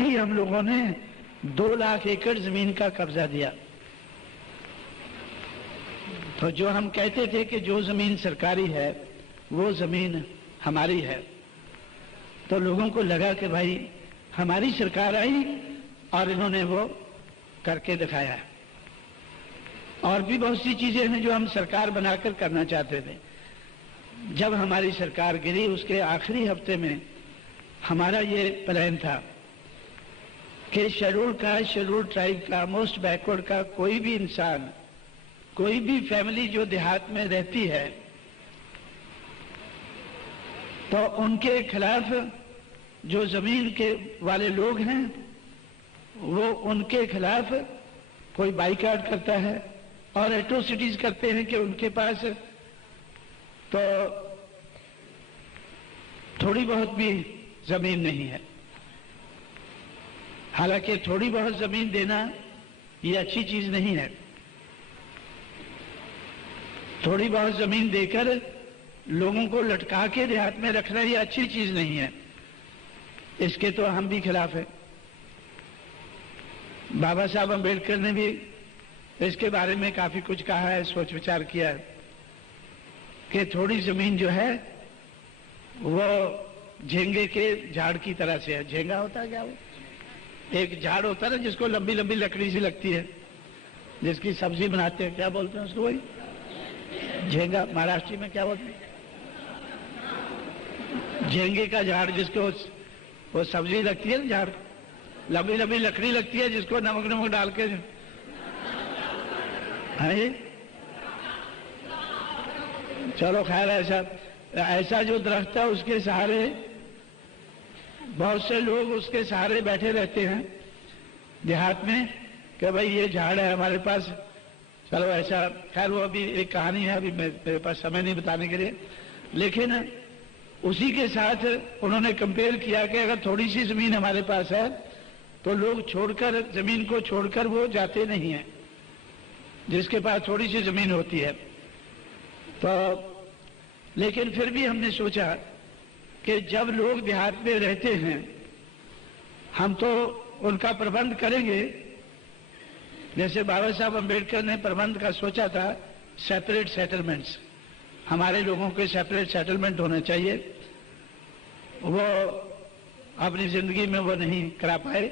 ही हम लोगों ने 2 लाख एकड़ जमीन का कब्जा दिया। तो जो हम कहते थे कि जो जमीन सरकारी है वो जमीन हमारी है, तो लोगों को लगा कि भाई हमारी सरकार आई और इन्होंने वो करके दिखाया। और भी बहुत सी चीजें हैं जो हम सरकार बनाकर करना चाहते थे। जब हमारी सरकार गिरी उसके आखिरी हफ्ते में हमारा ये प्लान था कि शेड्यूल ट्राइब का, मोस्ट बैकवर्ड का कोई भी इंसान, कोई भी फैमिली जो देहात में रहती है, तो उनके खिलाफ जो जमीन के वाले लोग हैं वो उनके खिलाफ कोई बाइकाट करता है और एट्रोसिटीज करते हैं कि उनके पास तो थोड़ी बहुत भी जमीन नहीं है। हालांकि थोड़ी बहुत जमीन देना ये अच्छी चीज नहीं है। थोड़ी बहुत जमीन देकर लोगों को लटका के देहात में रखना ये अच्छी चीज नहीं है। इसके तो हम भी खिलाफ है। बाबा साहब अम्बेडकर ने भी इसके बारे में काफी कुछ कहा है, सोच विचार किया है कि थोड़ी जमीन जो है वो झेंगे के झाड़ की तरह से है। झेंगा होता है क्या? वो एक झाड़ होता है ना जिसको लंबी लंबी लकड़ी सी लगती है, जिसकी सब्जी बनाते हैं, क्या बोलते हैं उसको? वही झेंगा। महाराष्ट्र में क्या बोलते हैं? झेंगे का झाड़, जिसको वो सब्जी लगती है ना, झाड़ लंबी लंबी लकड़ी लगती है जिसको नमक नमक डाल के है। चलो खैर, ऐसा जो दरख्त है उसके सहारे बहुत से लोग उसके सहारे बैठे रहते हैं देहात में कि भाई ये झाड़ है हमारे पास। चलो ऐसा, खैर वो अभी एक कहानी है, अभी मेरे पास समय नहीं बताने के लिए। लेकिन उसी के साथ उन्होंने कंपेयर किया कि अगर थोड़ी सी जमीन हमारे पास है तो लोग छोड़कर, जमीन को छोड़कर वो जाते नहीं हैं जिसके पास थोड़ी सी जमीन होती है। तो लेकिन फिर भी हमने सोचा कि जब लोग देहात में रहते हैं हम तो उनका प्रबंध करेंगे। जैसे बाबा साहब अम्बेडकर ने प्रबंध का सोचा था, सेपरेट सेटलमेंट्स, हमारे लोगों के सेपरेट सेटलमेंट होने चाहिए। वो अपनी जिंदगी में वो नहीं करा पाए,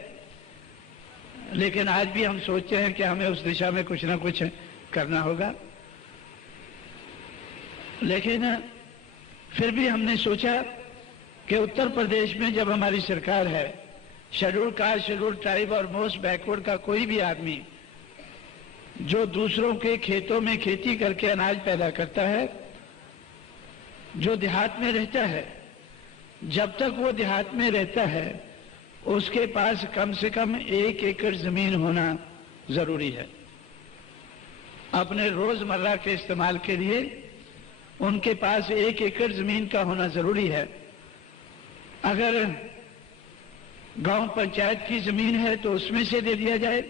लेकिन आज भी हम सोचते हैं कि हमें उस दिशा में कुछ ना कुछ करना होगा। लेकिन फिर भी हमने सोचा कि उत्तर प्रदेश में जब हमारी सरकार है, शेड्यूल कास्ट, शेड्यूल ट्राइब और मोस्ट बैकवर्ड का कोई भी आदमी जो दूसरों के खेतों में खेती करके अनाज पैदा करता है, जो देहात में रहता है, जब तक वो देहात में रहता है उसके पास कम से कम 1 एकड़ जमीन होना जरूरी है। अपने रोजमर्रा के इस्तेमाल के लिए उनके पास 1 एकड़ जमीन का होना जरूरी है। अगर गांव पंचायत की जमीन है तो उसमें से दे दिया जाए।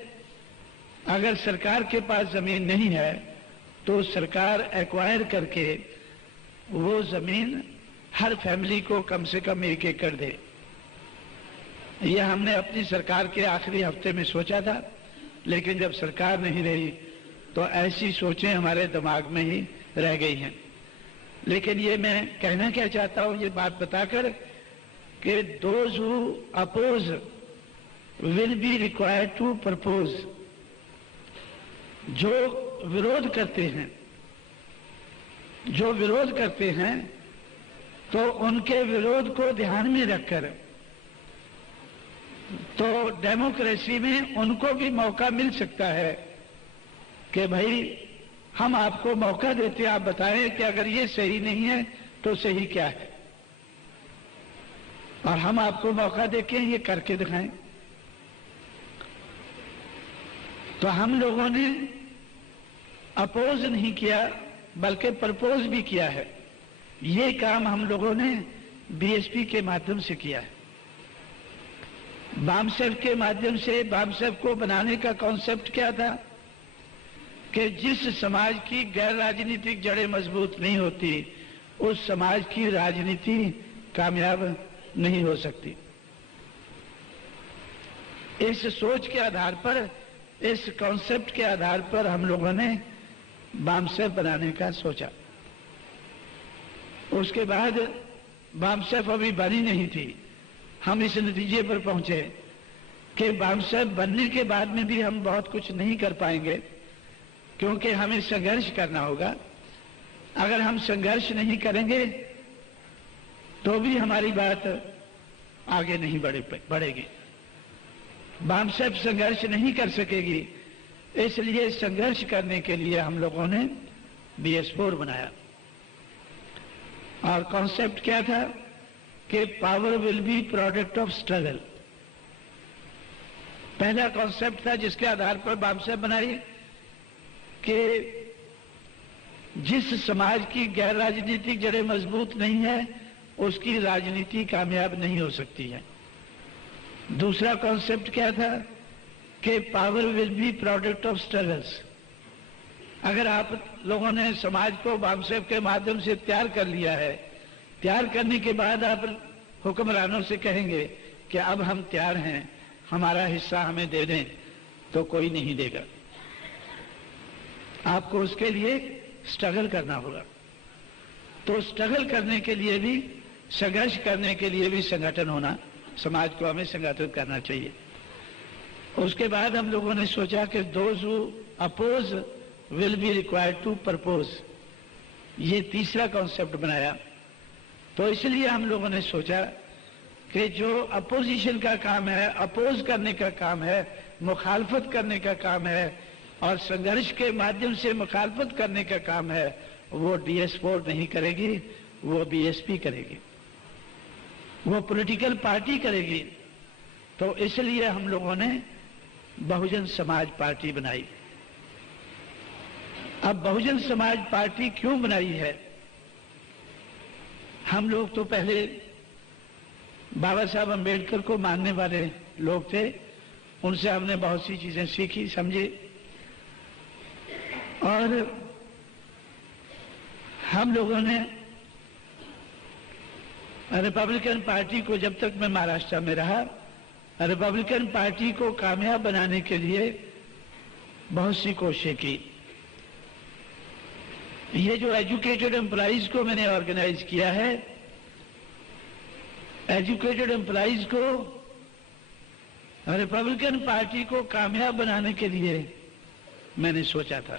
अगर सरकार के पास जमीन नहीं है तो सरकार एक्वायर करके वो जमीन हर फैमिली को कम से कम 1 एकड़ दे। यह हमने अपनी सरकार के आखिरी हफ्ते में सोचा था, लेकिन जब सरकार नहीं रही तो ऐसी सोचें हमारे दिमाग में ही रह गई हैं। लेकिन ये मैं कहना क्या चाहता हूं, ये बात बताकर कि those who oppose will be required to propose. जो विरोध करते हैं, जो विरोध करते हैं तो उनके विरोध को ध्यान में रखकर तो डेमोक्रेसी में उनको भी मौका मिल सकता है कि भाई हम आपको मौका देते हैं, आप बताएं कि अगर ये सही नहीं है तो सही क्या है, और हम आपको मौका देके ये करके दिखाएं। तो हम लोगों ने अपोज नहीं किया बल्कि प्रपोज भी किया है। ये काम हम लोगों ने बीएसपी के माध्यम से किया है। बामसेफ के माध्यम से, बामसेफ को बनाने का कॉन्सेप्ट क्या था कि जिस समाज की गैर राजनीतिक जड़ें मजबूत नहीं होती उस समाज की राजनीति कामयाब नहीं हो सकती। इस सोच के आधार पर, इस कॉन्सेप्ट के आधार पर हम लोगों ने बामसेफ बनाने का सोचा। उसके बाद बामसेफ अभी बनी नहीं थी। हम इस नतीजे पर पहुंचे कि बामसेफ बनने के बाद में भी हम बहुत कुछ नहीं कर पाएंगे, क्योंकि हमें संघर्ष करना होगा। अगर हम संघर्ष नहीं करेंगे तो भी हमारी बात आगे नहीं बढ़ेगी। बामसेफ संघर्ष नहीं कर सकेगी, इसलिए संघर्ष करने के लिए हम लोगों ने BS4 बनाया। और कॉन्सेप्ट क्या था कि power will be product of struggle. पहला कॉन्सेप्ट था जिसके आधार पर बामसेफ बनाई कि जिस समाज की गैर राजनीतिक जड़ें मजबूत नहीं है उसकी राजनीति कामयाब नहीं हो सकती है। दूसरा कॉन्सेप्ट क्या था कि power will be product of struggles. अगर आप लोगों ने समाज को बामसेफ के माध्यम से तैयार कर लिया है, तैयार करने के बाद आप हुक्मरानों से कहेंगे कि अब हम तैयार हैं, हमारा हिस्सा हमें दे दें, तो कोई नहीं देगा। आपको उसके लिए स्ट्रगल करना होगा। तो स्ट्रगल करने के लिए भी, संघर्ष करने के लिए भी संगठन होना, समाज को हमें संगठित करना चाहिए। उसके बाद हम लोगों ने सोचा कि those who oppose will be required to propose. ये तीसरा कॉन्सेप्ट बनाया। तो इसलिए हम लोगों ने सोचा कि जो अपोजिशन का काम है, अपोज करने का काम है, मुखालफत करने का काम है और संघर्ष के माध्यम से मुखालफत करने का काम है, वो DS4 नहीं करेगी, वो BSP करेगी, वो पॉलिटिकल पार्टी करेगी। तो इसलिए हम लोगों ने बहुजन समाज पार्टी बनाई। अब बहुजन समाज पार्टी क्यों बनाई है? हम लोग तो पहले बाबा साहब अम्बेडकर को मानने वाले लोग थे, उनसे हमने बहुत सी चीजें सीखी, समझी। और हम लोगों ने रिपब्लिकन पार्टी को, जब तक मैं महाराष्ट्र में रहा, रिपब्लिकन पार्टी को कामयाब बनाने के लिए बहुत सी कोशिशें की। ये जो एजुकेटेड एम्प्लॉइज को मैंने ऑर्गेनाइज किया है, एजुकेटेड एम्प्लॉइज को रिपब्लिकन पार्टी को कामयाब बनाने के लिए मैंने सोचा था।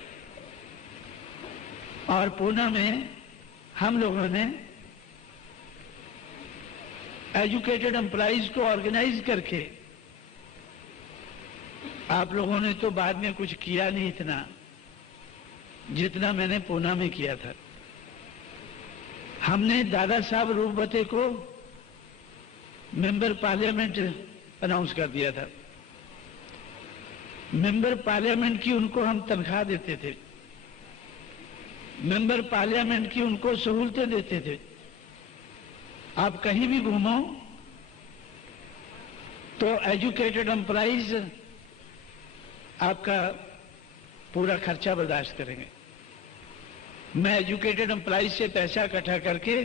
और पूना में हम लोगों ने एजुकेटेड एम्प्लॉइज को ऑर्गेनाइज करके, आप लोगों ने तो बाद में कुछ किया नहीं इतना जितना मैंने पूना में किया था। हमने दादा साहब रूपवते को मेंबर पार्लियामेंट अनाउंस कर दिया था। मेंबर पार्लियामेंट की उनको हम तनख्वाह देते थे, मेंबर पार्लियामेंट की उनको सहूलतें देते थे। आप कहीं भी घूमो तो एजुकेटेड एम्प्लॉइज आपका पूरा खर्चा बर्दाश्त करेंगे। मैं एजुकेटेड एम्प्लॉइज से पैसा इकट्ठा करके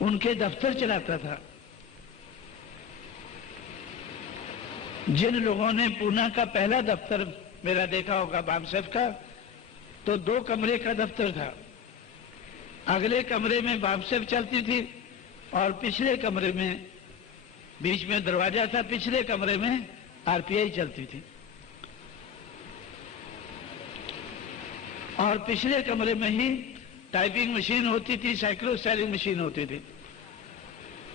उनके दफ्तर चलाता था। जिन लोगों ने पूना का पहला दफ्तर मेरा देखा होगा बामसेफ का, तो 2 कमरे का दफ्तर था। अगले कमरे में बामसेफ चलती थी और पिछले कमरे में, बीच में दरवाजा था, पिछले कमरे में RPI चलती थी। और पिछले कमरे में ही टाइपिंग मशीन होती थी, साइक्लोस्टाइलिंग मशीन होती थी।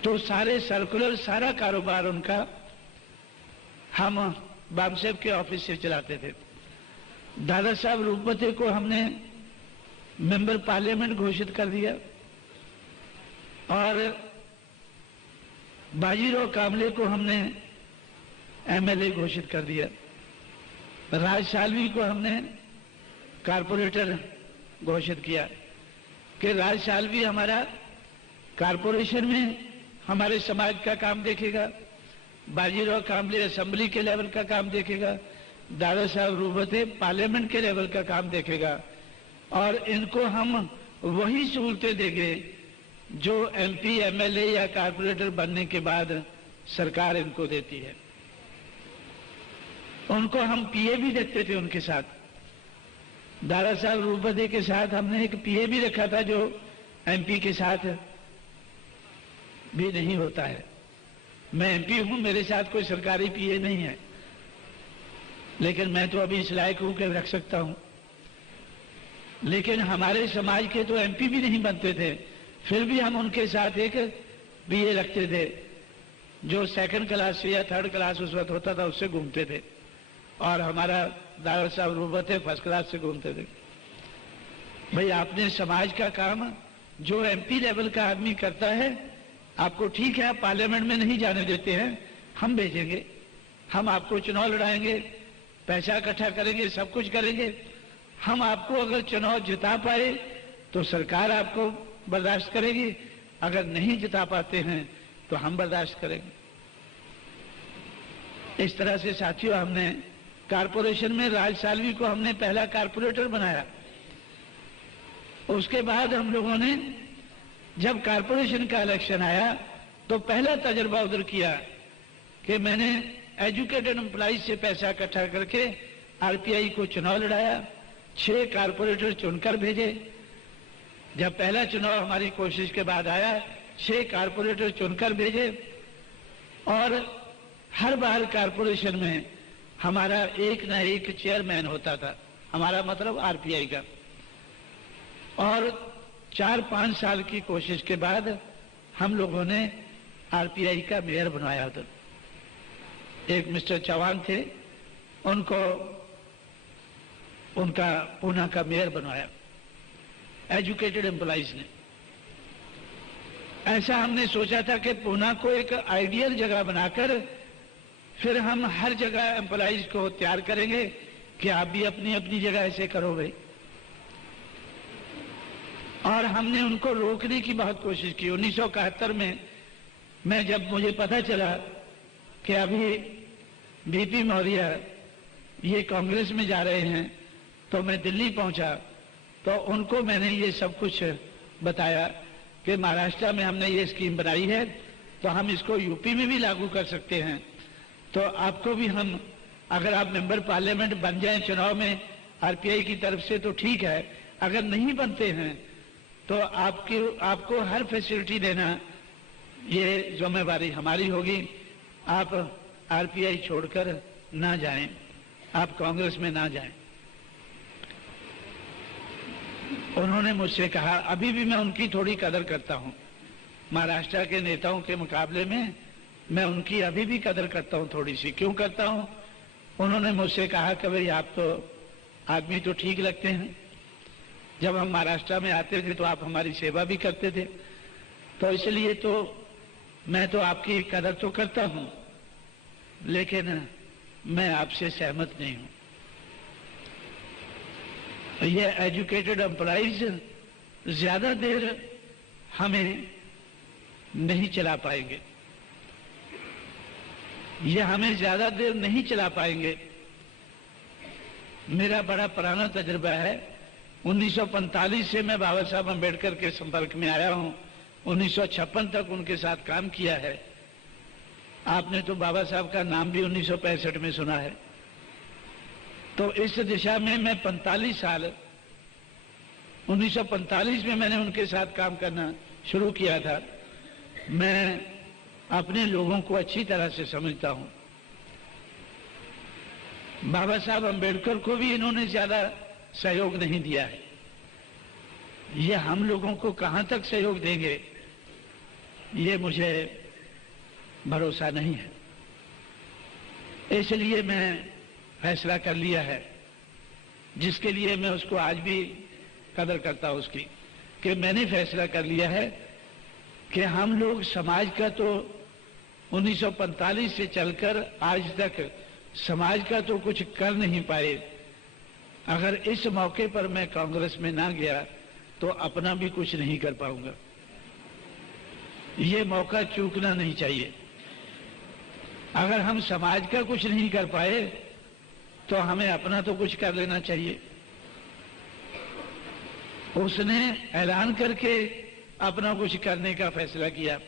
तो सारे सर्कुलर, सारा कारोबार उनका हम बामसेफ के ऑफिस से चलाते थे। दादा साहब रूपवते को हमने मेंबर पार्लियामेंट घोषित कर दिया और बाजीराव कामले को हमने MLA घोषित कर दिया। राज सालवी को हमने कारपोरेटर घोषित किया कि राज सालवी हमारा कारपोरेशन में हमारे समाज का काम देखेगा, बाजीराव कामले असेंबली के लेवल का काम देखेगा, दादा साहब रूपवते पार्लियामेंट के लेवल का काम देखेगा। और इनको हम वही सहूलतें देंगे जो MP, MLA या कारपोरेटर बनने के बाद सरकार इनको देती है। उनको हम पीए भी रखते थे उनके साथ। दारा साहब रूपदे के साथ हमने एक पीए भी रखा था जो एमपी के साथ भी नहीं होता है। मैं एमपी हूं, मेरे साथ कोई सरकारी पीए नहीं है, लेकिन मैं तो अभी इस लायक हूं कि रख सकता हूं। लेकिन हमारे समाज के तो एमपी भी नहीं बनते थे, फिर भी हम उनके साथ एक पीए रखते थे जो सेकंड क्लास से या थर्ड क्लास उस वक्त होता था उससे घूमते थे, और हमारा दारा साहब रूपदे फर्स्ट क्लास से घूमते थे। भाई आपने समाज का काम जो एमपी लेवल का आदमी करता है, आपको ठीक है आप पार्लियामेंट में नहीं जाने देते हैं, हम भेजेंगे, हम आपको चुनाव लड़ाएंगे, पैसा इकट्ठा करेंगे, सब कुछ करेंगे। हम आपको अगर चुनाव जिता पाए तो सरकार आपको बर्दाश्त करेगी, अगर नहीं जिता पाते हैं तो हम बर्दाश्त करेंगे। इस तरह से साथियों हमने कारपोरेशन में राज सालवी को हमने पहला कारपोरेटर बनाया। उसके बाद हम लोगों ने जब कारपोरेशन का इलेक्शन आया तो पहला तजर्बा उधर किया कि मैंने एजुकेटेड एम्प्लॉइज से पैसा इकट्ठा करके आरपीआई को चुनाव लड़ाया, 6 कारपोरेटर चुनकर भेजे। जब पहला चुनाव हमारी कोशिश के बाद आया, 6 कारपोरेटर चुनकर भेजे, और हर बार कारपोरेशन में हमारा एक ना एक चेयरमैन होता था, हमारा मतलब आरपीआई का। और 4-5 साल की कोशिश के बाद हम लोगों ने आरपीआई का मेयर बनवाया था। एक मिस्टर चौहान थे, उनको उनका पूना का मेयर बनवाया एजुकेटेड एम्प्लॉइज ने। ऐसा हमने सोचा था कि पूना को एक आइडियल जगह बनाकर फिर हम हर जगह एम्प्लॉइज को तैयार करेंगे कि आप भी अपनी अपनी जगह ऐसे करो भाई। और हमने उनको रोकने की बहुत कोशिश की। 1971 में मैं जब मुझे पता चला कि अभी बीपी मौर्य ये कांग्रेस में जा रहे हैं, तो मैं दिल्ली पहुंचा, तो उनको मैंने ये सब कुछ बताया कि महाराष्ट्र में हमने ये स्कीम बनाई है, तो हम इसको यूपी में भी लागू कर सकते हैं। तो आपको भी हम, अगर आप मेंबर पार्लियामेंट बन जाएं चुनाव में आरपीआई की तरफ से तो ठीक है, अगर नहीं बनते हैं तो आपको हर फैसिलिटी देना ये जिम्मेवारी हमारी होगी। आप आरपीआई छोड़कर ना जाएं, आप कांग्रेस में ना जाएं। उन्होंने मुझसे कहा, अभी भी मैं उनकी थोड़ी कदर करता हूं, महाराष्ट्र के नेताओं के मुकाबले में मैं उनकी अभी भी कदर करता हूं थोड़ी सी। क्यों करता हूं? उन्होंने मुझसे कहा कि भाई आप तो आदमी तो ठीक लगते हैं, जब हम महाराष्ट्र में आते थे तो आप हमारी सेवा भी करते थे, तो इसलिए तो मैं तो आपकी कदर तो करता हूं, लेकिन मैं आपसे सहमत नहीं हूं। ये एजुकेटेड एम्प्लॉइज ज्यादा देर हमें नहीं चला पाएंगे, ये हमें ज्यादा देर नहीं चला पाएंगे। मेरा बड़ा पुराना तजुर्बा है, 1945 से मैं बाबा साहब अम्बेडकर के संपर्क में आया हूं, 1956 तक उनके साथ काम किया है। आपने तो बाबा साहब का नाम भी 1965 में सुना है। तो इस दिशा में मैं 45 साल, 1945 में मैंने उनके साथ काम करना शुरू किया था। मैं अपने लोगों को अच्छी तरह से समझता हूं। बाबा साहब अम्बेडकर को भी इन्होंने ज्यादा सहयोग नहीं दिया है, ये हम लोगों को कहां तक सहयोग देंगे ये मुझे भरोसा नहीं है। इसलिए मैं फैसला कर लिया है, जिसके लिए मैं उसको आज भी कदर करता हूं उसकी, कि मैंने फैसला कर लिया है कि हम लोग समाज का तो 1945 से चलकर आज तक समाज का तो कुछ कर नहीं पाए। अगर इस मौके पर मैं कांग्रेस में ना गया तो अपना भी कुछ नहीं कर पाऊंगा। ये मौका चूकना नहीं चाहिए। अगर हम समाज का कुछ नहीं कर पाए तो हमें अपना तो कुछ कर लेना चाहिए। उसने ऐलान करके अपना कुछ करने का फैसला किया,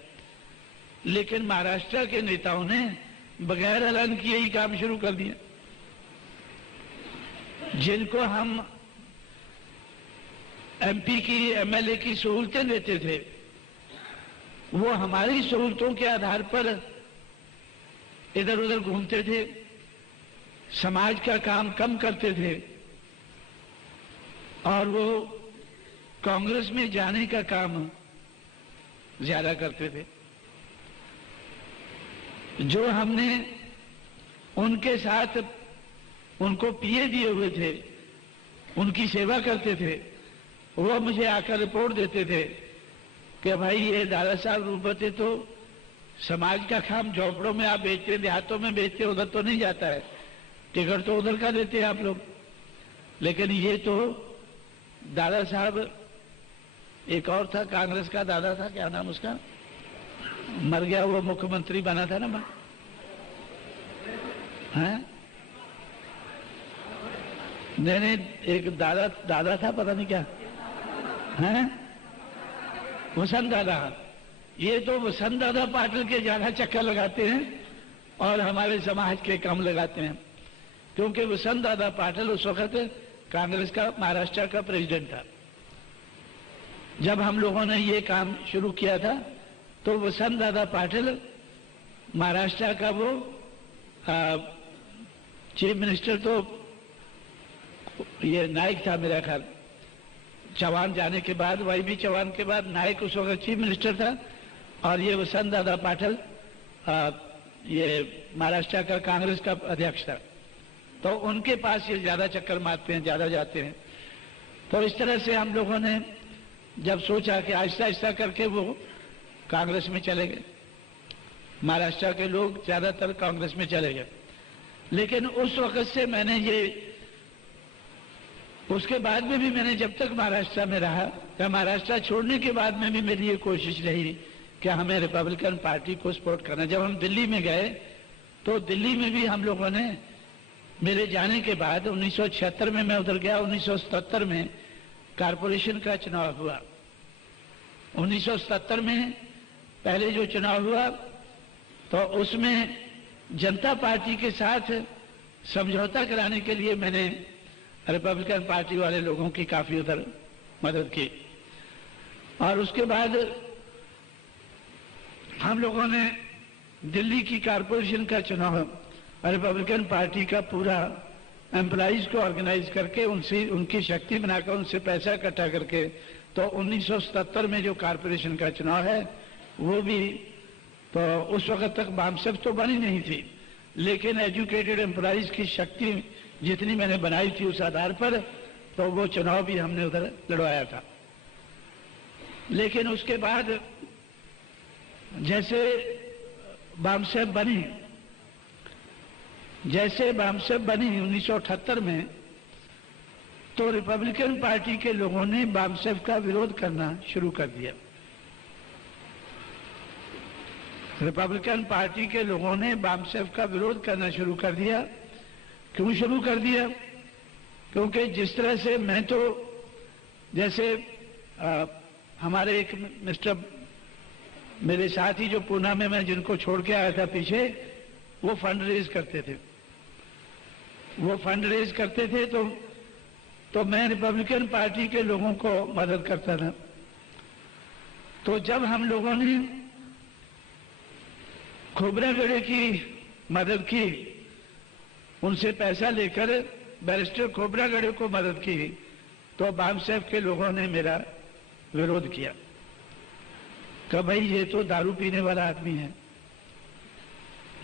लेकिन महाराष्ट्र के नेताओं ने बगैर ऐलान किए ही काम शुरू कर दिया। जिनको हम एमपी की एमएलए की सहूलतें देते थे, वो हमारी सहूलतों के आधार पर इधर उधर घूमते थे, समाज का काम कम करते थे और वो कांग्रेस में जाने का काम ज्यादा करते थे। जो हमने उनके साथ उनको पीए दिए हुए थे, उनकी सेवा करते थे, वो मुझे आकर रिपोर्ट देते थे कि भाई ये दादा साहब रूपते तो समाज का काम झोपड़ों में आप बेचते, देहातों में बेचते, उधर तो नहीं जाता है, टिकट तो उधर का देते हैं आप लोग। लेकिन ये तो दादा साहब, एक और था कांग्रेस का दादा था, क्या नाम उसका, मर गया, वो मुख्यमंत्री बना था ना, हैं? नहीं, एक दादा था, पता नहीं क्या हैं, वसंत दादा। ये तो वसंत दादा पाटिल के ज्यादा चक्कर लगाते हैं और हमारे समाज के कम लगाते हैं, क्योंकि वसंत दादा पाटिल उस वक्त कांग्रेस का महाराष्ट्र का प्रेसिडेंट था। जब हम लोगों ने ये काम शुरू किया था तो वसंत दादा पाटिल महाराष्ट्र का वो चीफ मिनिस्टर, तो ये नाइक था मेरा ख्याल, चौहान जाने के बाद, वाईबी चौहान के बाद नाइक उस वक्त चीफ मिनिस्टर था और ये वसंत दादा पाटिल ये महाराष्ट्र का कांग्रेस का अध्यक्ष था। तो उनके पास ये ज्यादा चक्कर मारते हैं, ज्यादा जाते हैं। तो इस तरह से हम लोगों ने जब सोचा कि आहिस्ता आहिस्ता करके वो कांग्रेस में चले गए, महाराष्ट्र के लोग ज्यादातर कांग्रेस में चले गए। लेकिन उस वक्त से मैंने ये, उसके बाद में भी मैंने जब तक महाराष्ट्र में रहा, या महाराष्ट्र छोड़ने के बाद में भी मेरी ये कोशिश रही कि हमें रिपब्लिकन पार्टी को सपोर्ट करना। जब हम दिल्ली में गए तो दिल्ली में भी हम लोगों ने, मेरे जाने के बाद 1976 में मैं उधर गया, 1977 में कारपोरेशन का चुनाव हुआ। 1977 में पहले जो चुनाव हुआ तो उसमें जनता पार्टी के साथ समझौता कराने के लिए मैंने रिपब्लिकन पार्टी वाले लोगों की काफी उधर मदद की। और उसके बाद हम लोगों ने दिल्ली की कारपोरेशन का चुनाव रिपब्लिकन पार्टी का पूरा एम्प्लॉइज को ऑर्गेनाइज करके, उनसे उनकी शक्ति बनाकर, उनसे पैसा इकट्ठा करके, तो 1977 में जो कारपोरेशन का चुनाव है वो भी, तो उस वक्त तक बामसेफ तो बनी नहीं थी, लेकिन एजुकेटेड एम्प्लॉइज की शक्ति जितनी मैंने बनाई थी उस आधार पर, तो वो चुनाव भी हमने उधर लड़वाया था। लेकिन उसके बाद जैसे बामसेफ बनी 1978 में, तो रिपब्लिकन पार्टी के लोगों ने बामसेफ का विरोध करना शुरू कर दिया। रिपब्लिकन पार्टी के लोगों ने बामसेफ का विरोध करना शुरू कर दिया। क्यों शुरू कर दिया? क्योंकि जिस तरह से मैं तो, जैसे हमारे एक मिस्टर, मेरे साथी जो पूना में मैं जिनको छोड़ के आया था पीछे, वो फंड रेज करते थे, तो मैं रिपब्लिकन पार्टी के लोगों को मदद करता था। तो जब हम लोगों ने खोबरागढ़े की मदद की, उनसे पैसा लेकर बैरिस्टर खोबरागढ़े को मदद की, तो बामसेफ के लोगों ने मेरा विरोध किया कि भाई ये तो दारू पीने वाला आदमी है,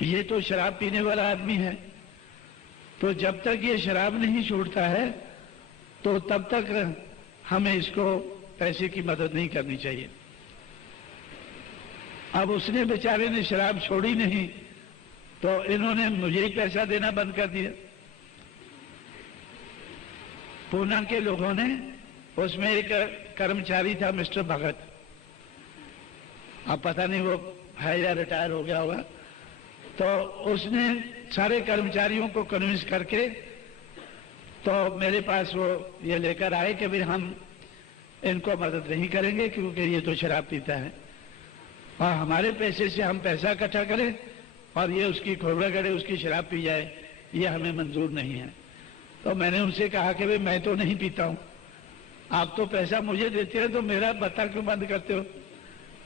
ये तो शराब पीने वाला आदमी है, तो जब तक ये शराब नहीं छोड़ता है तो तब तक हमें इसको पैसे की मदद नहीं करनी चाहिए। अब उसने बेचारे ने शराब छोड़ी नहीं, तो इन्होंने मुझे ही पैसा देना बंद कर दिया। पूना के लोगों ने, उसमें एक कर्मचारी था मिस्टर भगत, अब पता नहीं वो है या रिटायर हो गया होगा, तो उसने सारे कर्मचारियों को कन्विंस करके तो मेरे पास वो ये लेकर आए कि भाई हम इनको मदद नहीं करेंगे क्योंकि ये तो शराब पीता है, और हमारे पैसे से हम पैसा इकट्ठा करें और ये उसकी खोबरागढ़े उसकी शराब पी जाए, ये हमें मंजूर नहीं है। तो मैंने उनसे कहा कि भाई मैं तो नहीं पीता हूं, आप तो पैसा मुझे देते हैं, तो मेरा भत्ता क्यों बंद करते हो?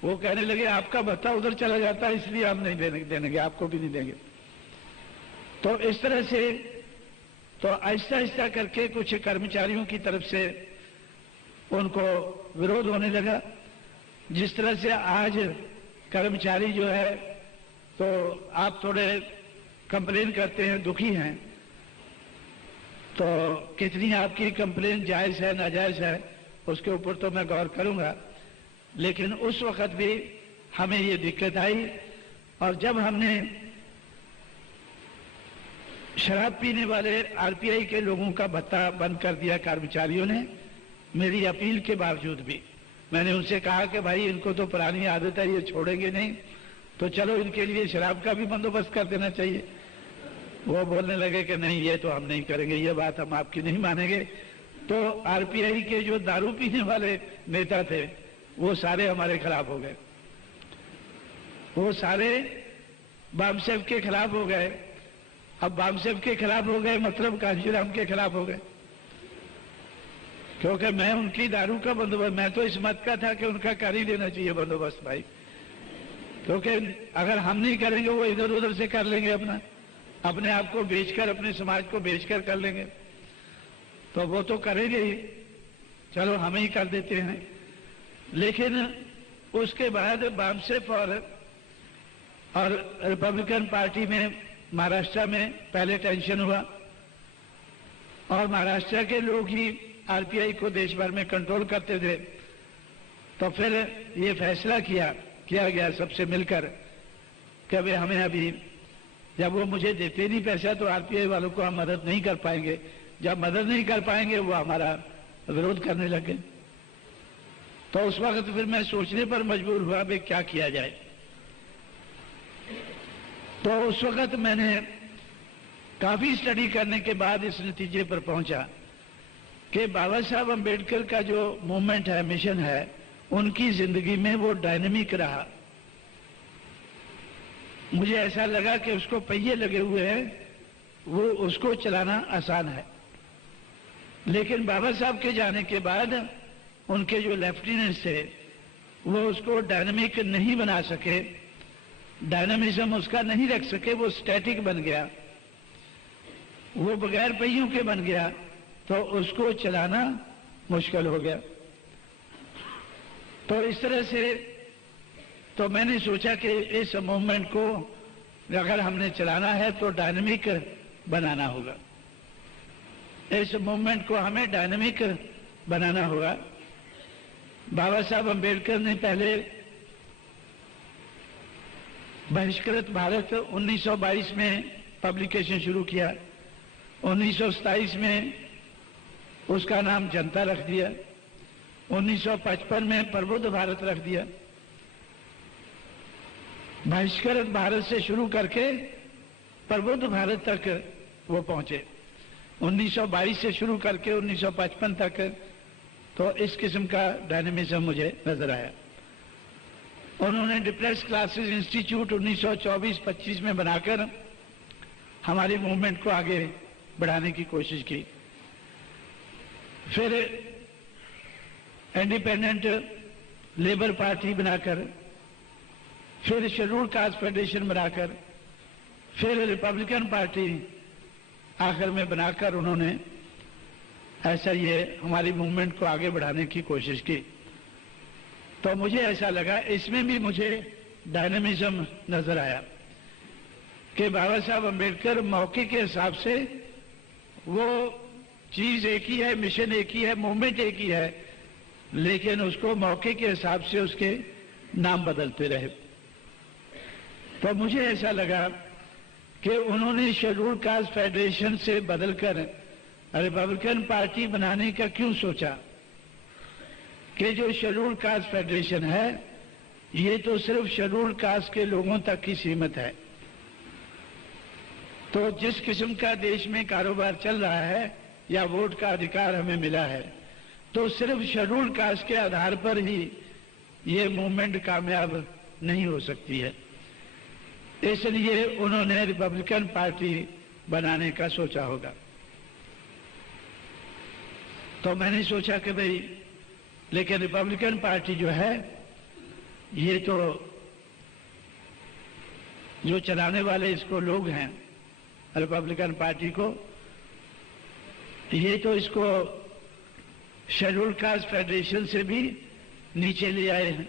वो कहने लगे आपका भत्ता उधर चला जाता है इसलिए हम नहीं देंगे, आपको भी नहीं देंगे। तो इस तरह से तो आहिस्ता आहिस्ता करके कुछ कर्मचारियों की तरफ से उनको विरोध होने लगा। जिस तरह से आज कर्मचारी जो है तो आप थोड़े कंप्लेन करते हैं, दुखी हैं, तो कितनी आपकी कंप्लेन जायज है नाजायज है उसके ऊपर तो मैं गौर करूंगा, लेकिन उस वक्त भी हमें ये दिक्कत आई। और जब हमने शराब पीने वाले आरपीआई के लोगों का भत्ता बंद कर दिया कर्मचारियों ने, मेरी अपील के बावजूद भी मैंने उनसे कहा कि भाई इनको तो पुरानी आदत है, ये छोड़ेंगे नहीं, तो चलो इनके लिए शराब का भी बंदोबस्त कर देना चाहिए। वो बोलने लगे कि नहीं ये तो हम नहीं करेंगे, ये बात हम आपकी नहीं मानेंगे। तो आरपीआई के जो दारू पीने वाले नेता थे वो सारे हमारे खिलाफ हो गए, वो सारे बामसेफ के खिलाफ हो गए। अब बामसेफ के खिलाफ हो गए मतलब कांशीराम के खिलाफ हो गए, क्योंकि मैं उनकी दारू का बंदोबस्त, मैं तो इस मत का था कि उनका कर ही देना चाहिए बंदोबस्त भाई, क्योंकि अगर हम नहीं करेंगे वो इधर उधर से कर लेंगे, अपने आप को बेचकर, अपने समाज को बेचकर कर लेंगे, तो वो तो करेंगे ही, चलो हम ही कर देते हैं। लेकिन उसके बाद बामसेफ और रिपब्लिकन पार्टी में महाराष्ट्र में पहले टेंशन हुआ, और महाराष्ट्र के लोग ही आरपीआई को देश भर में कंट्रोल करते थे। तो फिर ये फैसला किया गया सबसे मिलकर कि भाई हमें अभी, जब वो मुझे देते नहीं पैसा तो आरपीआई वालों को हम मदद नहीं कर पाएंगे, जब मदद नहीं कर पाएंगे वो हमारा विरोध करने लगे। तो उस वक्त फिर मैं सोचने पर मजबूर हुआ भाई क्या किया जाए। तो उस वक्त मैंने काफी स्टडी करने के बाद इस नतीजे पर पहुंचा कि बाबा साहब अम्बेडकर का जो मूवमेंट है, मिशन है, उनकी जिंदगी में वो डायनेमिक रहा। मुझे ऐसा लगा कि उसको पहिए लगे हुए हैं, वो उसको चलाना आसान है। लेकिन बाबा साहब के जाने के बाद उनके जो लेफ्टिनेंट्स थे वो उसको डायनेमिक नहीं बना सके, डायनामिज्म उसका नहीं रख सके, वो स्टैटिक बन गया, वो बगैर पहियों के बन गया, तो उसको चलाना मुश्किल हो गया। तो इस तरह से तो मैंने सोचा कि इस मूवमेंट को अगर हमने चलाना है तो डायनेमिक बनाना होगा, इस मूवमेंट को हमें डायनेमिक बनाना होगा। बाबा साहब अम्बेडकर ने पहले बहिष्कृत भारत 1922 में पब्लिकेशन शुरू किया, 1927 में उसका नाम जनता रख दिया, 1955 में प्रबुद्ध भारत रख दिया। बहिष्कृत भारत से शुरू करके प्रबुद्ध भारत तक वो पहुंचे, 1922 से शुरू करके 1955 तक। तो इस किस्म का डायनेमिज्म मुझे नजर आया। उन्होंने डिप्रेस क्लासेस इंस्टीट्यूट 1924-25 में बनाकर हमारे मूवमेंट को आगे बढ़ाने की कोशिश की। फिर इंडिपेंडेंट लेबर पार्टी बनाकर, फिर शेड्यूल कास्ट फेडरेशन बनाकर, फिर रिपब्लिकन पार्टी आखिर में बनाकर उन्होंने ऐसा ये हमारी मूवमेंट को आगे बढ़ाने की कोशिश की। तो मुझे ऐसा लगा इसमें भी मुझे डायनेमिज्म नजर आया कि बाबा साहब अम्बेडकर मौके के हिसाब से, वो चीज एक ही है, मिशन एक ही है, मूवमेंट एक ही है, लेकिन उसको मौके के हिसाब से उसके नाम बदलते रहे। तो मुझे ऐसा लगा कि उन्होंने शेड्यूल कास्ट फेडरेशन से बदलकर रिपब्लिकन पार्टी बनाने का क्यों सोचा कि जो शेड्यूल कास्ट फेडरेशन है ये तो सिर्फ शेड्यूल कास्ट के लोगों तक ही सीमित है। तो जिस किस्म का देश में कारोबार चल रहा है या वोट का अधिकार हमें मिला है, तो सिर्फ शेड्यूल कास्ट के आधार पर ही ये मूवमेंट कामयाब नहीं हो सकती है। इसलिए उन्होंने रिपब्लिकन पार्टी बनाने का सोचा होगा। तो मैंने सोचा कि भाई लेकिन रिपब्लिकन पार्टी जो है ये तो जो चलाने वाले इसको लोग हैं रिपब्लिकन पार्टी को, ये तो इसको शेड्यूल कास्ट फेडरेशन से भी नीचे ले आए हैं।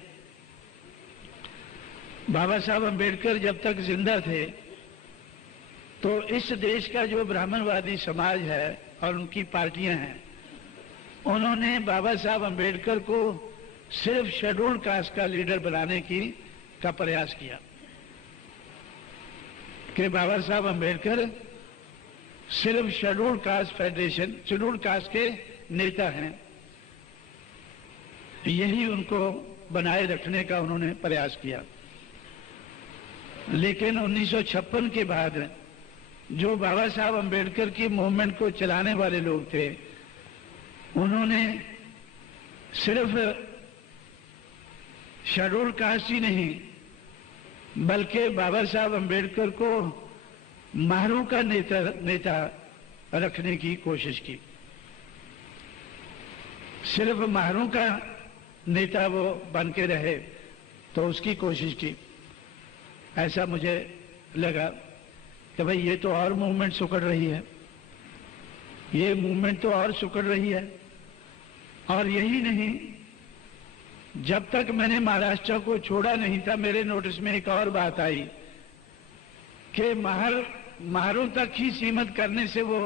बाबा साहब अंबेडकर जब तक जिंदा थे तो इस देश का जो ब्राह्मणवादी समाज है और उनकी पार्टियां हैं, उन्होंने बाबा साहब अंबेडकर को सिर्फ शेड्यूल कास्ट का लीडर बनाने का प्रयास किया कि बाबा साहब अंबेडकर सिर्फ schedule caste federation, schedule caste के नेता हैं, यही उनको बनाए रखने का उन्होंने प्रयास किया। लेकिन 1956 के बाद जो बाबा साहब अंबेडकर की मूवमेंट को चलाने वाले लोग थे, उन्होंने सिर्फ शेड्यूल कास्ट ही नहीं बल्कि बाबा साहब अंबेडकर को महारों का नेता रखने की कोशिश की। सिर्फ महारों का नेता वो बन के रहे तो उसकी कोशिश की। ऐसा मुझे लगा कि भाई ये तो और मूवमेंट सुकड़ रही है, ये मूवमेंट तो और सुकड़ रही है। और यही नहीं, जब तक मैंने महाराष्ट्र को छोड़ा नहीं था मेरे नोटिस में एक और बात आई कि महारों तक ही सीमित करने से वो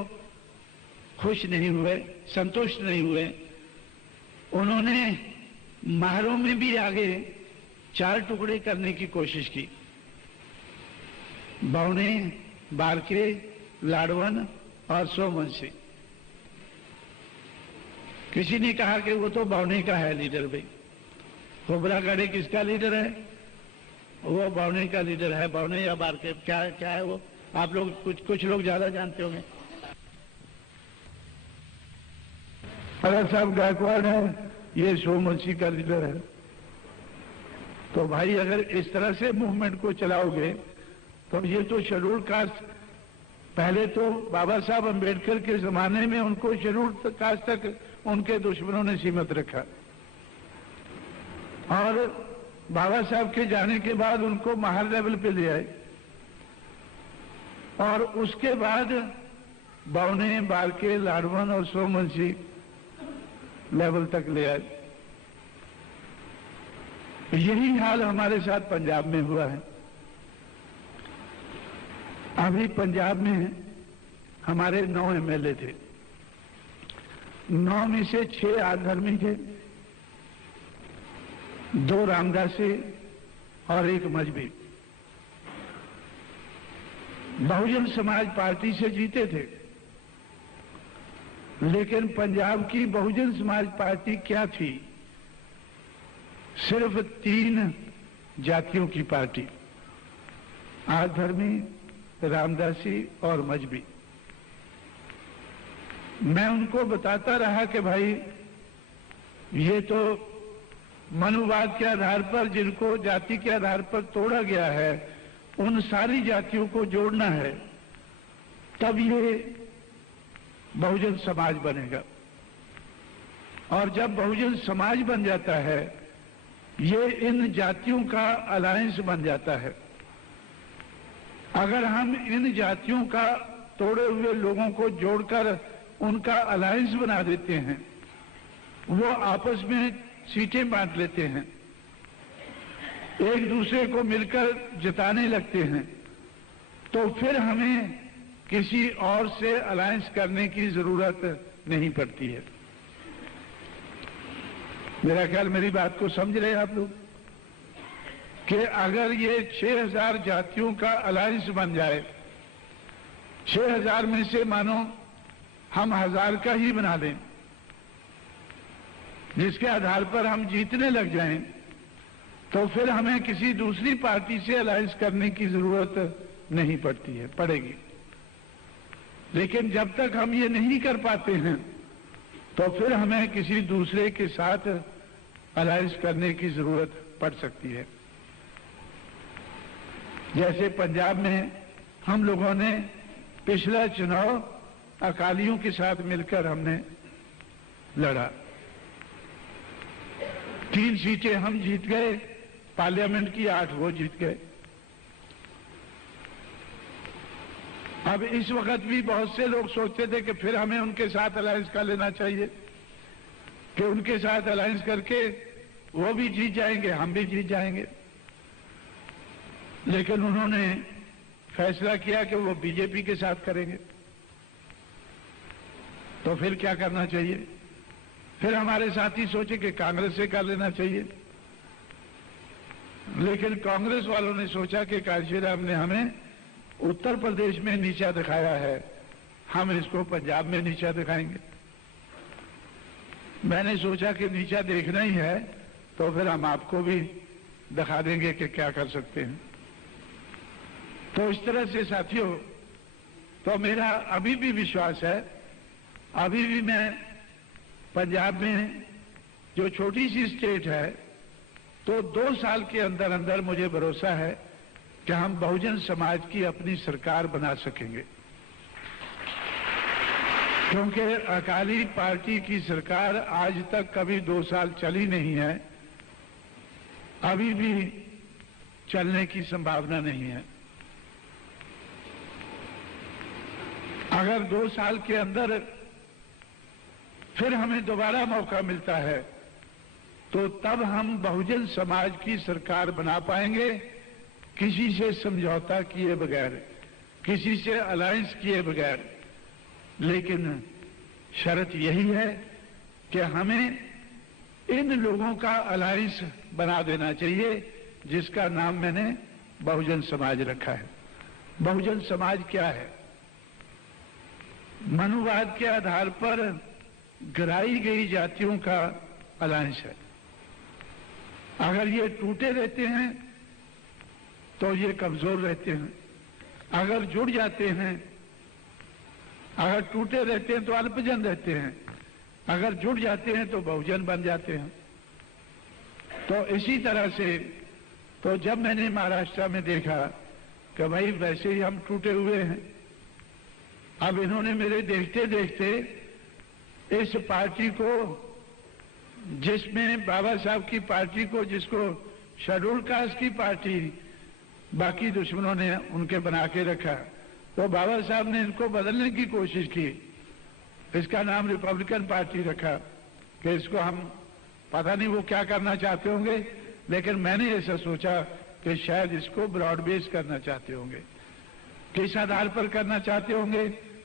खुश नहीं हुए, संतुष्ट नहीं हुए। उन्होंने महारों में भी आगे 4 टुकड़े करने की कोशिश की, बावने, बारके, लाडवन और सोमवंशी। किसी ने कहा कि वो तो बावने का है लीडर। भाई खोबरागढ़े किसका लीडर है? वो बावने का लीडर है। बावने या बारके क्या है वो? आप लोग कुछ लोग ज्यादा जानते होंगे। अगर साहब गायकवाड़ है, ये सोमवंशी का लीडर है। तो भाई अगर इस तरह से मूवमेंट को चलाओगे तो ये तो शेड्यूल कास्ट, पहले तो बाबा साहब अंबेडकर के जमाने में उनको शेड्यूल कास्ट तक उनके दुश्मनों ने सीमित रखा और बाबा साहब के जाने के बाद उनको महार लेवल पे ले आए और उसके बाद बावने, बारके, लाडवन और सोमवंशी लेवल तक ले आए। यही हाल हमारे साथ पंजाब में हुआ है। अभी पंजाब में हमारे 9 एमएलए थे, 9 में से 6 आधर्मी थे, 2 रामदासी और 1 मजहबी। बहुजन समाज पार्टी से जीते थे, लेकिन पंजाब की बहुजन समाज पार्टी क्या थी? सिर्फ 3 जातियों की पार्टी, आधर्मी, रामदासी और मजहबी। मैं उनको बताता रहा कि भाई ये तो मनुवाद के आधार पर, जिनको जाति के आधार पर तोड़ा गया है, उन सारी जातियों को जोड़ना है, तब ये बहुजन समाज बनेगा। और जब बहुजन समाज बन जाता है, ये इन जातियों का अलायंस बन जाता है। अगर हम इन जातियों का तोड़े हुए लोगों को जोड़कर उनका अलायंस बना देते हैं, वो आपस में सीटें बांट लेते हैं, एक दूसरे को मिलकर जिताने लगते हैं, तो फिर हमें किसी और से अलायंस करने की जरूरत नहीं पड़ती है। मेरा ख्याल मेरी बात को समझ रहे हैं आप लोग कि अगर ये 6000 जातियों का अलायंस बन जाए, 6000 में से मानो हम 1000 का ही बना दें, जिसके आधार पर हम जीतने लग जाएं, तो फिर हमें किसी दूसरी पार्टी से अलायंस करने की जरूरत नहीं पड़ती है, पड़ेगी। लेकिन जब तक हम ये नहीं कर पाते हैं, तो फिर हमें किसी दूसरे के साथ अलायंस करने की जरूरत पड़ सकती है। जैसे पंजाब में हम लोगों ने पिछला चुनाव अकालियों के साथ मिलकर हमने लड़ा। 3 सीटें हम जीत गए, पार्लियामेंट की 8 वो जीत गए। अब इस वक्त भी बहुत से लोग सोचते थे कि फिर हमें उनके साथ अलायंस कर लेना चाहिए, कि उनके साथ अलायंस करके वो भी जीत जाएंगे, हम भी जीत जाएंगे। लेकिन उन्होंने फैसला किया कि वो बीजेपी के साथ करेंगे। तो फिर क्या करना चाहिए? फिर हमारे साथी सोचे कि कांग्रेस से कर लेना चाहिए। लेकिन कांग्रेस वालों ने सोचा कि काशीराम ने हमें उत्तर प्रदेश में नीचा दिखाया है, हम इसको पंजाब में नीचा दिखाएंगे। मैंने सोचा कि नीचा देखना ही है तो फिर हम आपको भी दिखा देंगे कि क्या कर सकते हैं। तो इस तरह से साथियों, तो मेरा अभी भी विश्वास है, अभी भी मैं पंजाब में जो छोटी सी स्टेट है, तो 2 साल के अंदर अंदर मुझे भरोसा है कि हम बहुजन समाज की अपनी सरकार बना सकेंगे। क्योंकि अकाली पार्टी की सरकार आज तक कभी 2 साल चली नहीं है, अभी भी चलने की संभावना नहीं है। अगर 2 साल के अंदर फिर हमें दोबारा मौका मिलता है तो तब हम बहुजन समाज की सरकार बना पाएंगे, किसी से समझौता किए बगैर, किसी से अलायंस किए बगैर। लेकिन शर्त यही है कि हमें इन लोगों का अलायंस बना देना चाहिए जिसका नाम मैंने बहुजन समाज रखा है। बहुजन समाज क्या है? मनुवाद के आधार पर गिराई गई जातियों का अलायंस है। अगर ये टूटे रहते हैं तो ये कमजोर रहते हैं, अगर जुड़ जाते हैं, अगर टूटे रहते हैं तो अल्पजन रहते हैं, अगर जुड़ जाते हैं तो बहुजन बन जाते हैं। तो इसी तरह से तो जब मैंने महाराष्ट्र में देखा कि भाई वैसे ही हम टूटे हुए हैं, अब इन्होंने मेरे देखते देखते इस पार्टी को, जिसमें बाबा साहब की पार्टी को, जिसको शेड्यूल कास्ट की पार्टी बाकी दुश्मनों ने उनके बना के रखा, तो बाबा साहब ने इनको बदलने की कोशिश की। इसका नाम रिपब्लिकन पार्टी रखा कि इसको हम, पता नहीं वो क्या करना चाहते होंगे, लेकिन मैंने ऐसा सोचा कि शायद इसको ब्रॉड बेस करना चाहते होंगे। किस आधार पर करना चाहते होंगे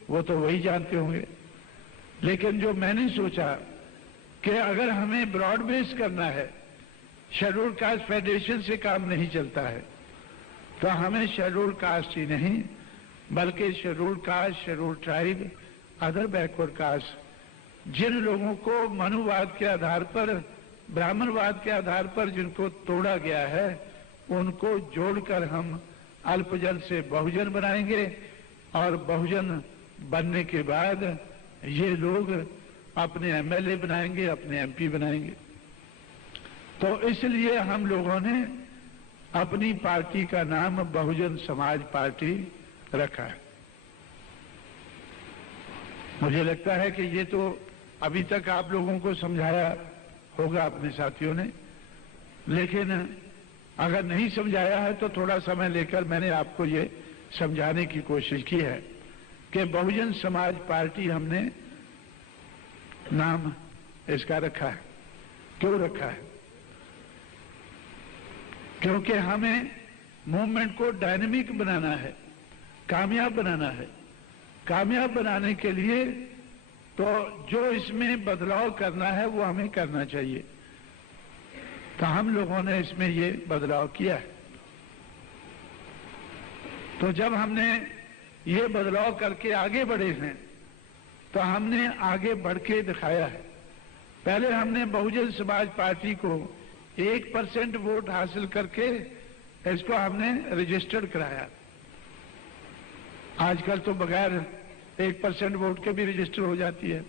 वो तो वही जानते होंगे। लेकिन जो मैंने सोचा कि अगर हमें ब्रॉड बेस करना है, शेड्यूल कास्ट फेडरेशन से काम नहीं चलता है, तो हमें शेड्यूल कास्ट ही नहीं बल्कि schedule caste, schedule tribe, other backward caste, जिन लोगों को मनुवाद के आधार पर, ब्राह्मणवाद के आधार पर जिनको तोड़ा गया है, उनको जोड़कर हम अल्पजन से बहुजन बनाएंगे और बहुजन बनने के बाद ये लोग अपने एमएलए बनाएंगे, अपने एमपी बनाएंगे। तो इसलिए हम लोगों ने अपनी पार्टी का नाम बहुजन समाज पार्टी रखा है। मुझे लगता है कि ये तो अभी तक आप लोगों को समझाया होगा अपने साथियों ने, लेकिन अगर नहीं समझाया है तो थोड़ा समय लेकर मैंने आपको ये समझाने की कोशिश की है कि बहुजन समाज पार्टी हमने नाम इसका रखा है। क्यों रखा है? क्योंकि हमें मूवमेंट को डायनेमिक बनाना है, कामयाब बनाना है। कामयाब बनाने के लिए तो जो इसमें बदलाव करना है वो हमें करना चाहिए। तो हम लोगों ने इसमें ये बदलाव किया है। तो जब हमने ये बदलाव करके आगे बढ़े हैं तो हमने आगे बढ़ के दिखाया है। पहले हमने बहुजन समाज पार्टी को 1% वोट हासिल करके इसको हमने रजिस्टर्ड कराया। आजकल तो बगैर 1% वोट के भी रजिस्टर हो जाती है,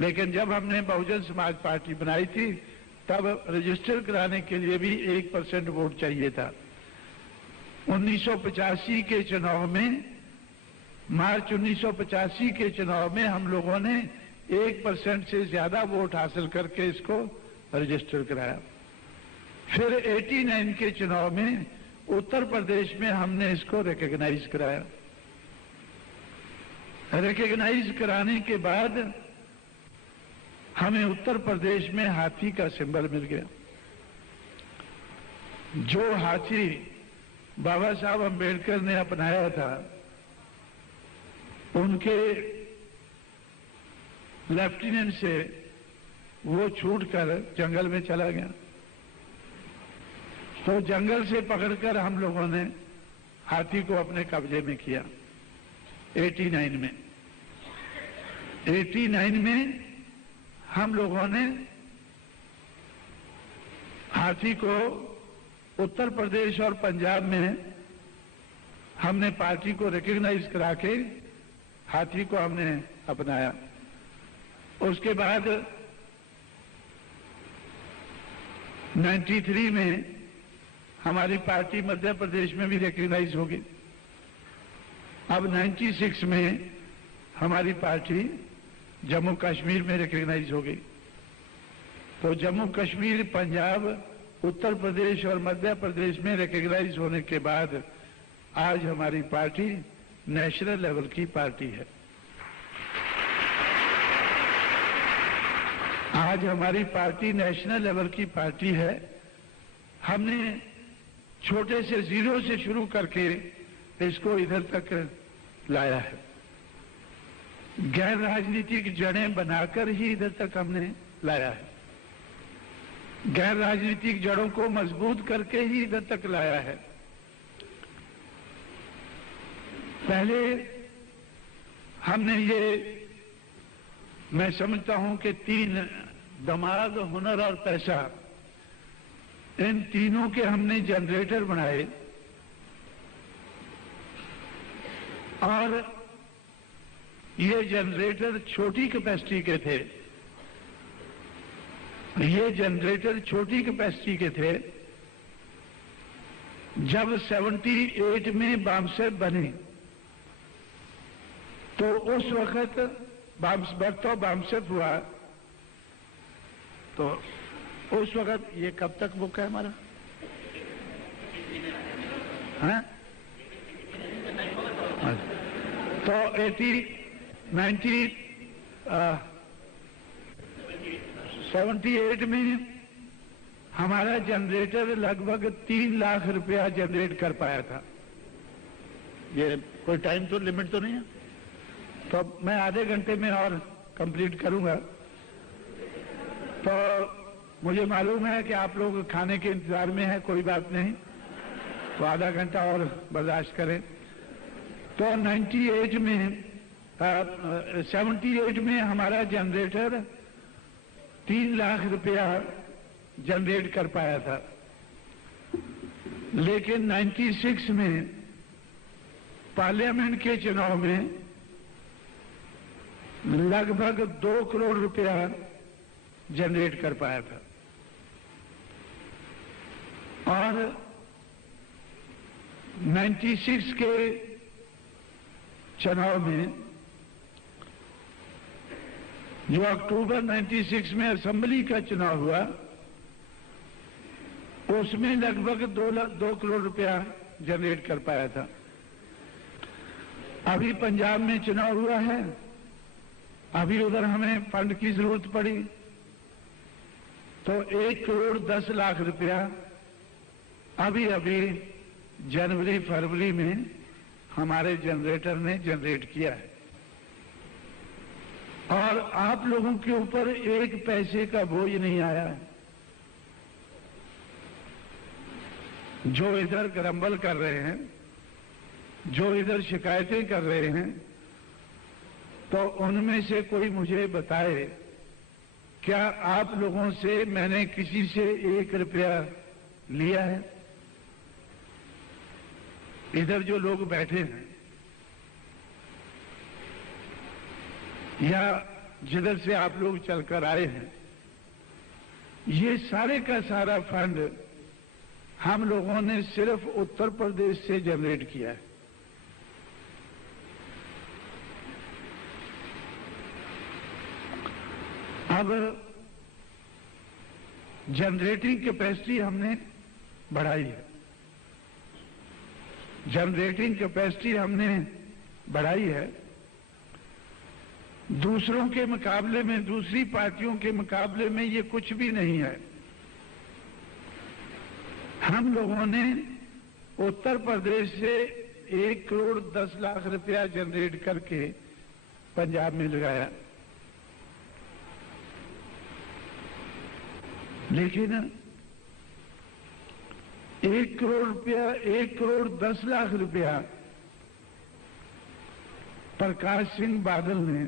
लेकिन जब हमने बहुजन समाज पार्टी बनाई थी तब रजिस्टर कराने के लिए भी 1% वोट चाहिए था। 1985 के चुनाव में, मार्च 1985 के चुनाव में हम लोगों ने 1% से ज्यादा वोट हासिल करके इसको रजिस्टर कराया। फिर 89 के चुनाव में उत्तर प्रदेश में हमने इसको रिकॉग्नाइज कराया। रिकॉग्नाइज कराने के बाद हमें उत्तर प्रदेश में हाथी का सिंबल मिल गया। जो हाथी बाबा साहब अम्बेडकर ने अपनाया था, उनके लेफ्टिनेंट से वो छूटकर जंगल में चला गया। तो जंगल से पकड़कर हम लोगों ने हाथी को अपने कब्जे में किया। 89 में 89 में हम लोगों ने हाथी को उत्तर प्रदेश और पंजाब में हमने पार्टी को रिकॉग्नाइज करा के हाथी को हमने अपनाया। उसके बाद 93 में हमारी पार्टी मध्य प्रदेश में भी रिकॉग्नाइज होगी। अब 96 में हमारी पार्टी जम्मू कश्मीर में रिकॉग्नाइज हो गई। तो जम्मू कश्मीर, पंजाब, उत्तर प्रदेश और मध्य प्रदेश में रिकॉग्नाइज होने के बाद आज हमारी पार्टी नेशनल लेवल की पार्टी है। आज हमारी पार्टी नेशनल लेवल की पार्टी है। हमने छोटे से जीरो से शुरू करके इसको इधर तक लाया है। गैर राजनीतिक जड़ें बनाकर ही इधर तक हमने लाया है। गैर राजनीतिक जड़ों को मजबूत करके ही इधर तक लाया है। पहले हमने ये, मैं समझता हूं कि 3 दिमाग, हुनर और पैसा, इन तीनों के हमने जनरेटर बनाए और ये जनरेटर छोटी कैपेसिटी के थे। ये जनरेटर छोटी कैपेसिटी के थे। जब 78 में बामसेफ बने तो उस वक्त बामसेफ हुआ, तो उस वक्त, ये कब तक बुक है हमारा? हाँ? तो 78 में हमारा जनरेटर लगभग 3 लाख रुपया जनरेट कर पाया था। ये कोई टाइम तो लिमिट तो नहीं है, तो मैं आधे घंटे में और कंप्लीट करूंगा। तो मुझे मालूम है कि आप लोग खाने के इंतजार में हैं, कोई बात नहीं, तो आधा घंटा और बर्दाश्त करें। तो 78 में हमारा जनरेटर 3 लाख रुपया जनरेट कर पाया था। लेकिन 96 में पार्लियामेंट के चुनाव में लगभग 2 करोड़ रुपया जनरेट कर पाया था। और 96 के चुनाव में, जो अक्टूबर 96 में असेंबली का चुनाव हुआ, उसमें लगभग 2 करोड़ रुपया जनरेट कर पाया था। अभी पंजाब में चुनाव हुआ है, अभी उधर हमें फंड की जरूरत पड़ी, तो 1 करोड़ 10 लाख रुपया अभी जनवरी फरवरी में हमारे जनरेटर ने जनरेट किया है। और आप लोगों के ऊपर 1 पैसे का बोझ नहीं आया है। जो इधर ग्रम्बल कर रहे हैं, जो इधर शिकायतें कर रहे हैं, तो उनमें से कोई मुझे बताए, क्या आप लोगों से मैंने किसी से 1 रुपया लिया है? इधर जो लोग बैठे हैं या जिधर से आप लोग चलकर आए हैं, ये सारे का सारा फंड हम लोगों ने सिर्फ उत्तर प्रदेश से जनरेट किया है। अब जनरेटिंग कैपेसिटी हमने बढ़ाई है, जनरेटिंग कैपेसिटी हमने बढ़ाई है। दूसरों के मुकाबले में, दूसरी पार्टियों के मुकाबले में ये कुछ भी नहीं है। हम लोगों ने उत्तर प्रदेश से 1 करोड़ 10 लाख रुपया जनरेट करके पंजाब में लगाया, लेकिन 1 करोड़ 10 लाख रुपया प्रकाश सिंह बादल ने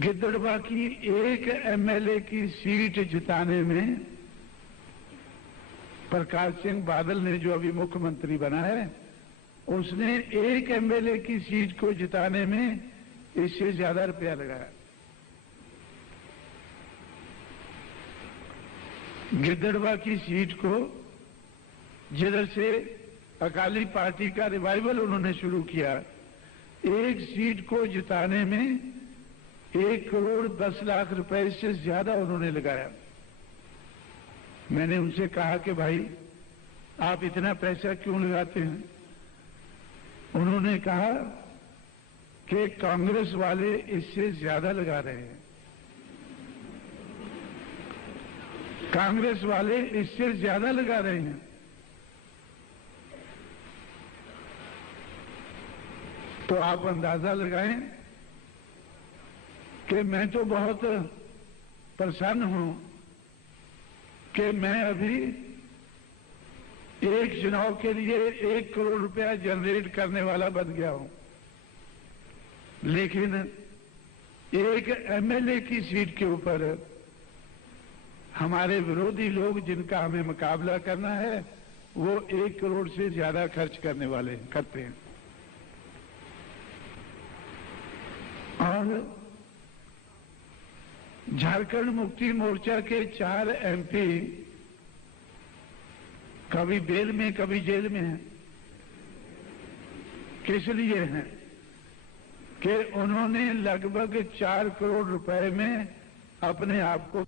गिद्दड़वा की एक एमएलए की सीट जिताने में, प्रकाश सिंह बादल ने जो अभी मुख्यमंत्री बना है, उसने एक एमएलए की सीट को जिताने में इससे ज्यादा रुपया लगाया। गिद्दड़वा की सीट को, जिधर से अकाली पार्टी का रिवाइवल उन्होंने शुरू किया, एक सीट को जिताने में 1 करोड़ 10 लाख रुपए से ज्यादा उन्होंने लगाया। मैंने उनसे कहा कि भाई आप इतना पैसा क्यों लगाते हैं? उन्होंने कहा कि कांग्रेस वाले इससे ज्यादा लगा रहे हैं, कांग्रेस वाले इससे ज्यादा लगा रहे हैं। तो आप अंदाजा लगाएं कि मैं तो बहुत प्रसन्न हूं कि मैं अभी एक चुनाव के लिए 1 करोड़ रुपया जनरेट करने वाला बन गया हूं, लेकिन एक एमएलए की सीट के ऊपर हमारे विरोधी लोग, जिनका हमें मुकाबला करना है, वो 1 करोड़ से ज्यादा खर्च करते हैं। और झारखंड मुक्ति मोर्चा के 4 एमपी कभी बेल में कभी जेल में हैं। किस लिए हैं? कि उन्होंने लगभग 4 करोड़ रुपए में अपने आप को